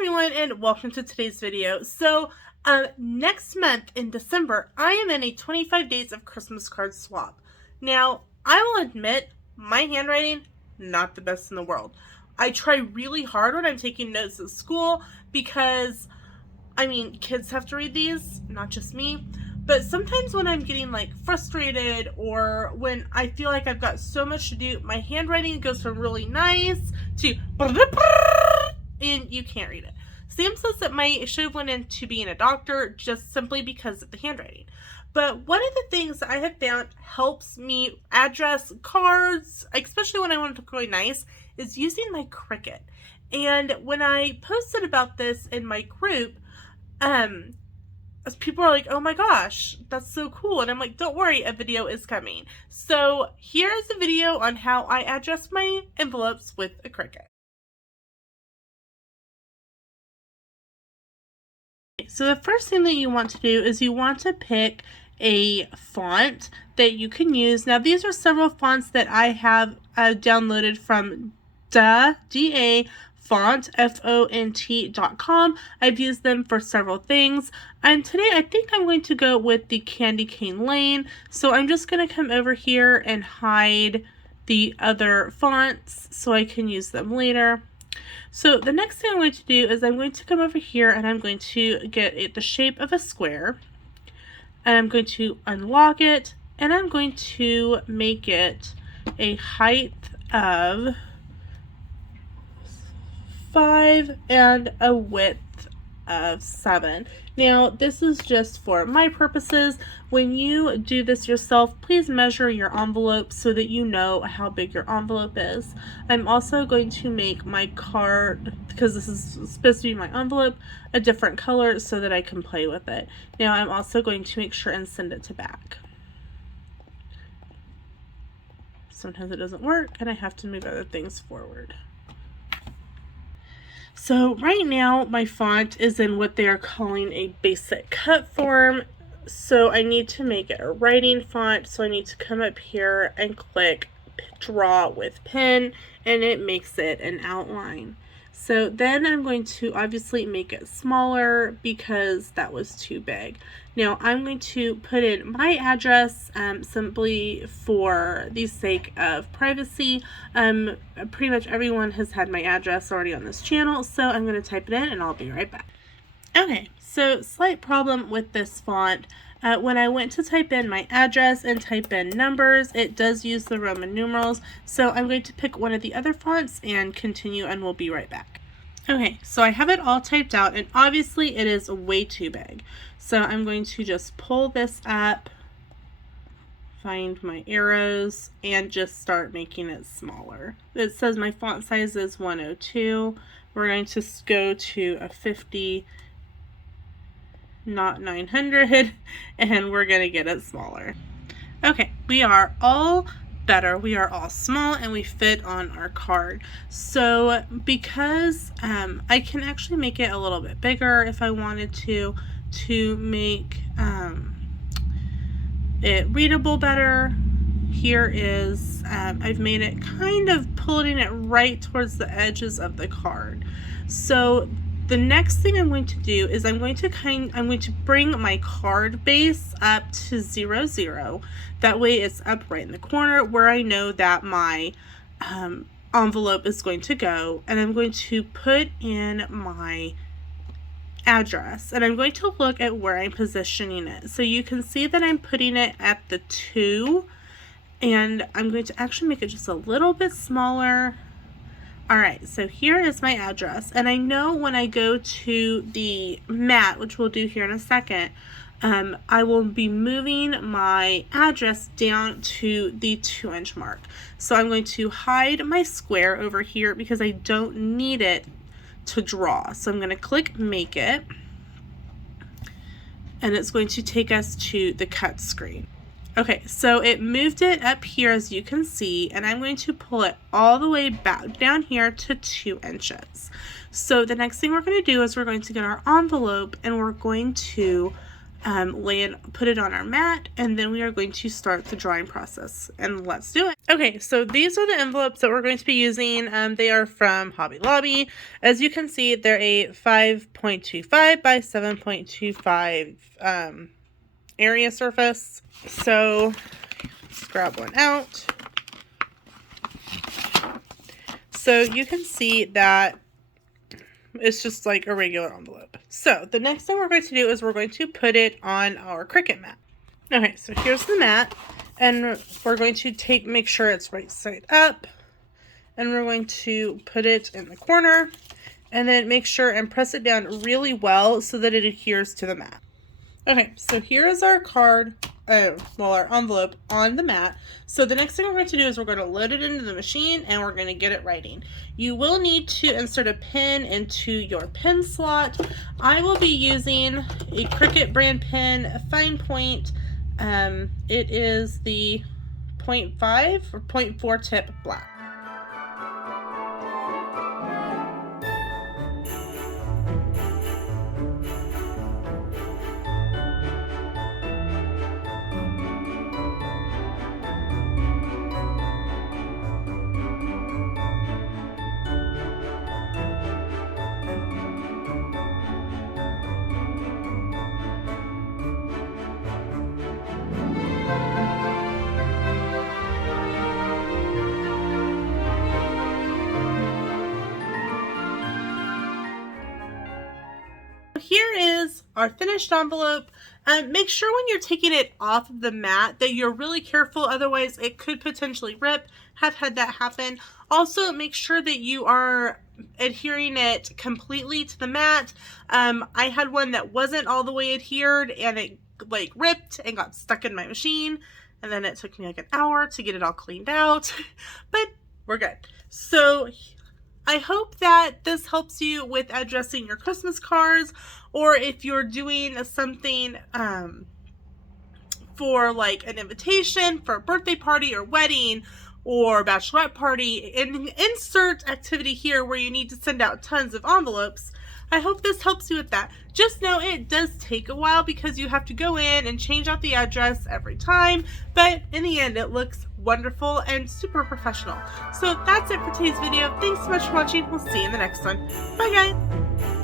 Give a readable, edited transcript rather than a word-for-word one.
everyone, and welcome to today's video. So next month in December, I am in a 25 days of Christmas card swap. Now, I will admit, my handwriting, not the best in the world. I try really hard when I'm taking notes at school because, I mean, kids have to read these, not just me. But sometimes when I'm getting like frustrated or when I feel like I've got so much to do, my handwriting goes from really nice to and you can't read it. Sam says that I should have went into being a doctor just simply because of the handwriting. But one of the things that I have found helps me address cards, especially when I want to look really nice, is using my Cricut. And when I posted about this in my group, people are like, oh my gosh, that's so cool. And I'm like, don't worry, a video is coming. So here's a video on how I address my envelopes with a Cricut. So the first thing that you want to do is you want to pick a font that you can use. Now these are several fonts that I have downloaded from DA font.com. I've used them for several things, and today I think I'm going to go with the Candy Cane Lane. So I'm just going to come over here and hide the other fonts so I can use them later. So the next thing I'm going to do is I'm going to come over here and I'm going to get it the shape of a square, and I'm going to unlock it, and I'm going to make it a height of 5 and a width of 7. Now this is just for my purposes. When you do this yourself, please measure your envelope so that you know how big your envelope is. I'm also going to make my card, because this is supposed to be my envelope, a different color so that I can play with it. Now I'm also going to make sure and send it to back. Sometimes it doesn't work and I have to move other things forward. So right now my font is in what they are calling a basic cut form. So I need to make it a writing font. So I need to come up here and click draw with pen, and it makes it an outline. So then I'm going to obviously make it smaller because that was too big. Now I'm going to put in my address simply for the sake of privacy. Pretty much everyone has had my address already on this channel, so I'm going to type it in and I'll be right back. Okay, so slight problem with this font. When I went to type in my address and type in numbers, it does use the Roman numerals. So I'm going to pick one of the other fonts and continue, and we'll be right back. Okay, so I have it all typed out, and obviously it is way too big. So I'm going to just pull this up, find my arrows, and just start making it smaller. It says my font size is 102. We're going to go to a 50, not 900, and we're going to get it smaller. Okay, we are all better. We are all small and we fit on our card. So because I can actually make it a little bit bigger if I wanted to make it readable better. Here is, I've made it kind of pulling it right towards the edges of the card. So the next thing I'm going to do is I'm going to bring my card base up to 0, 0. That way it's up right in the corner where I know that my envelope is going to go, and I'm going to put in my address, and I'm going to look at where I'm positioning it. So you can see that I'm putting it at the 2, and I'm going to actually make it just a little bit smaller. Alright, so here is my address, and I know when I go to the mat, which we'll do here in a second, I will be moving my address down to the 2-inch mark. So I'm going to hide my square over here because I don't need it to draw. So I'm going to click Make It, and it's going to take us to the cut screen. Okay, so it moved it up here, as you can see, and I'm going to pull it all the way back down here to 2 inches. So the next thing we're going to do is we're going to get our envelope, and we're going to put it on our mat, and then we are going to start the drawing process. And let's do it. Okay, so these are the envelopes that we're going to be using. They are from Hobby Lobby. As you can see, they're a 5.25 by 7.25 area surface. So let's grab one out. So you can see that it's just like a regular envelope. So the next thing we're going to do is we're going to put it on our Cricut mat. Okay, so here's the mat, and we're going to make sure it's right side up, and we're going to put it in the corner, and then make sure and press it down really well so that it adheres to the mat. Okay, so here is our card, our envelope on the mat. So the next thing we're going to do is we're going to load it into the machine, and we're going to get it writing. You will need to insert a pin into your pin slot. I will be using a Cricut brand pin, fine point. It is the 0.5 or 0.4 tip black. Here is our finished envelope. Make sure when you're taking it off of the mat that you're really careful, otherwise it could potentially rip. Have had that happen. Also, make sure that you are adhering it completely to the mat. I had one that wasn't all the way adhered, and it like ripped and got stuck in my machine, and then it took me like an hour to get it all cleaned out, but we're good. So I hope that this helps you with addressing your Christmas cards, or if you're doing something for like an invitation for a birthday party or wedding or bachelorette party, and insert activity here where you need to send out tons of envelopes. I hope this helps you with that. Just know it does take a while because you have to go in and change out the address every time, but in the end it looks wonderful and super professional. So that's it for today's video. Thanks so much for watching. We'll see you in the next one. Bye guys!